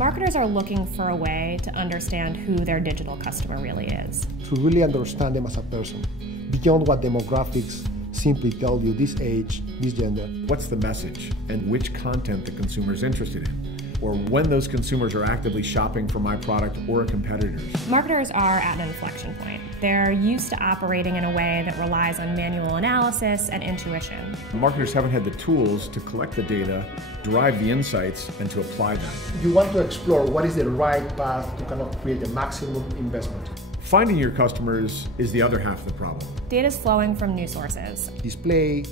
Marketers are looking for a way to understand who their digital customer really is. To really understand them as a person, beyond what demographics simply tell you, this age, this gender. What's the message and which content the consumer is interested in? Or when those consumers are actively shopping for my product or a competitor's. Marketers are at an inflection point. They're used to operating in a way that relies on manual analysis and intuition. Marketers haven't had the tools to collect the data, derive the insights, and to apply them. You want to explore what is the right path to kind of create the maximum investment. Finding your customers is the other half of the problem. Data is flowing from new sources. Display,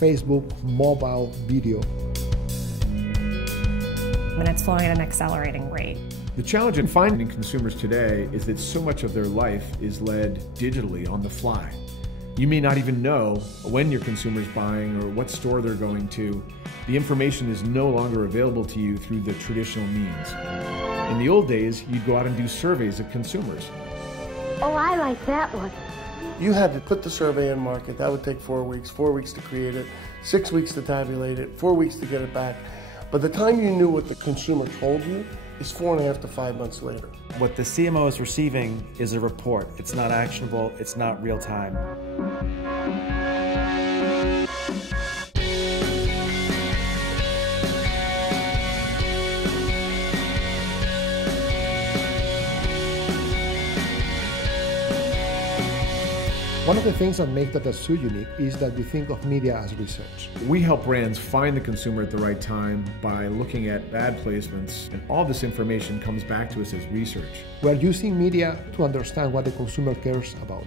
Facebook, mobile, video. And it's flowing at an accelerating rate. The challenge in finding consumers today is that so much of their life is led digitally on the fly. You may not even know when your consumer's buying or what store they're going to. The information is no longer available to you through the traditional means. In the old days, you'd go out and do surveys of consumers. Oh, I like that one. You had to put the survey in market. That would take 4 weeks to create it, 6 weeks to tabulate it, 4 weeks to get it back. By the time you knew what the consumer told you, it's 4.5 to 5 months later. What the CMO is receiving is a report. It's not actionable, it's not real time. One of the things that make DataXu unique is that we think of media as research. We help brands find the consumer at the right time by looking at ad placements, and all this information comes back to us as research. We're using media to understand what the consumer cares about.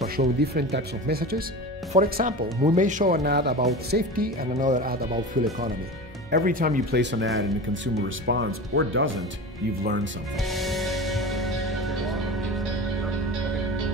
We're showing different types of messages. For example, we may show an ad about safety and another ad about fuel economy. Every time you place an ad and the consumer responds or doesn't, you've learned something.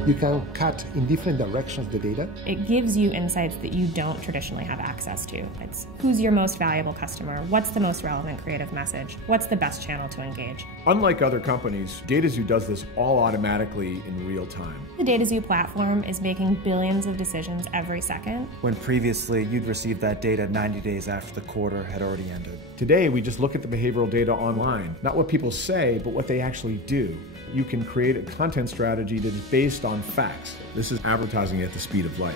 You can cut in different directions the data. It gives you insights that you don't traditionally have access to. It's who's your most valuable customer, what's the most relevant creative message, what's the best channel to engage. Unlike other companies, DataXu does this all automatically in real time. The DataXu platform is making billions of decisions every second. When previously you'd receive that data 90 days after the quarter had already ended. Today, we just look at the behavioral data online, not what people say, but what they actually do. You can create a content strategy that is based on facts. This is advertising at the speed of light.